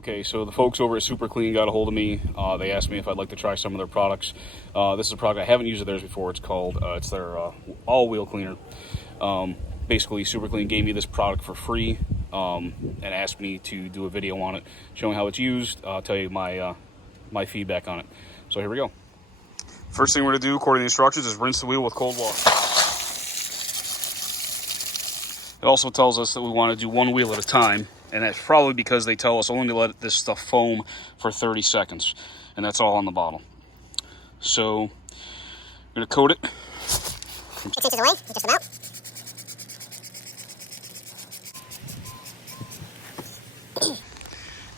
Okay, so the folks over at Super Clean got a hold of me. They asked me if I'd like to try some of their products. This is a product I haven't used of theirs before. It's their all-wheel cleaner. Basically, Super Clean gave me this product for free and asked me to do a video on it, showing how it's used. I'll tell you my feedback on it. So here we go. First thing we're going to do, according to the instructions, is rinse the wheel with cold water. It also tells us that we want to do one wheel at a time, and that's probably because they tell us only to let this stuff foam for 30 seconds, and that's all on the bottle. So I'm going to coat it. 6 inches away, just about. Going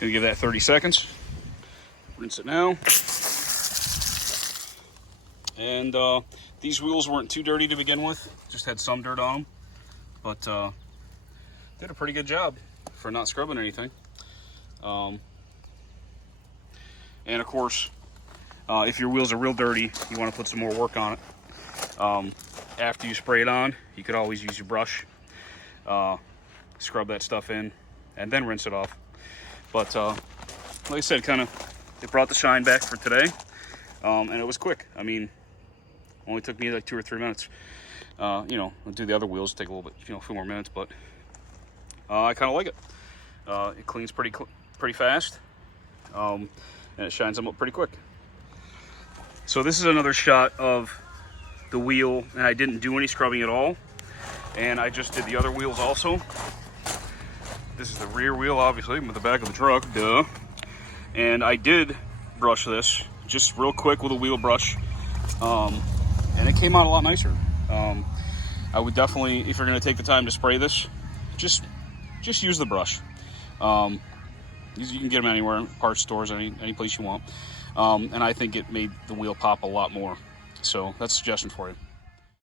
to give that 30 seconds. Rinse it now. And these wheels weren't too dirty to begin with, just had some dirt on them, but did a pretty good job for not scrubbing anything. And of course, if your wheels are real dirty, you want to put some more work on it. After you spray it on, you could always use your brush, scrub that stuff in, and then rinse it off. But like I said, it brought the shine back for today, and it was quick. I mean, only took me like 2 or 3 minutes. You know, I'll do the other wheels, take a little bit, a few more minutes, but I kind of like it. It cleans pretty fast, and it shines them up pretty quick. So this is another shot of the wheel, and I didn't do any scrubbing at all, and I just did the other wheels also. This is the rear wheel, obviously, with the back of the truck, duh. And I did brush this just real quick with a wheel brush, and it came out a lot nicer. I would definitely, if you're going to take the time to spray this, just use the brush. You can get them anywhere, parts stores, any place you want. And I think it made the wheel pop a lot more. So that's a suggestion for you.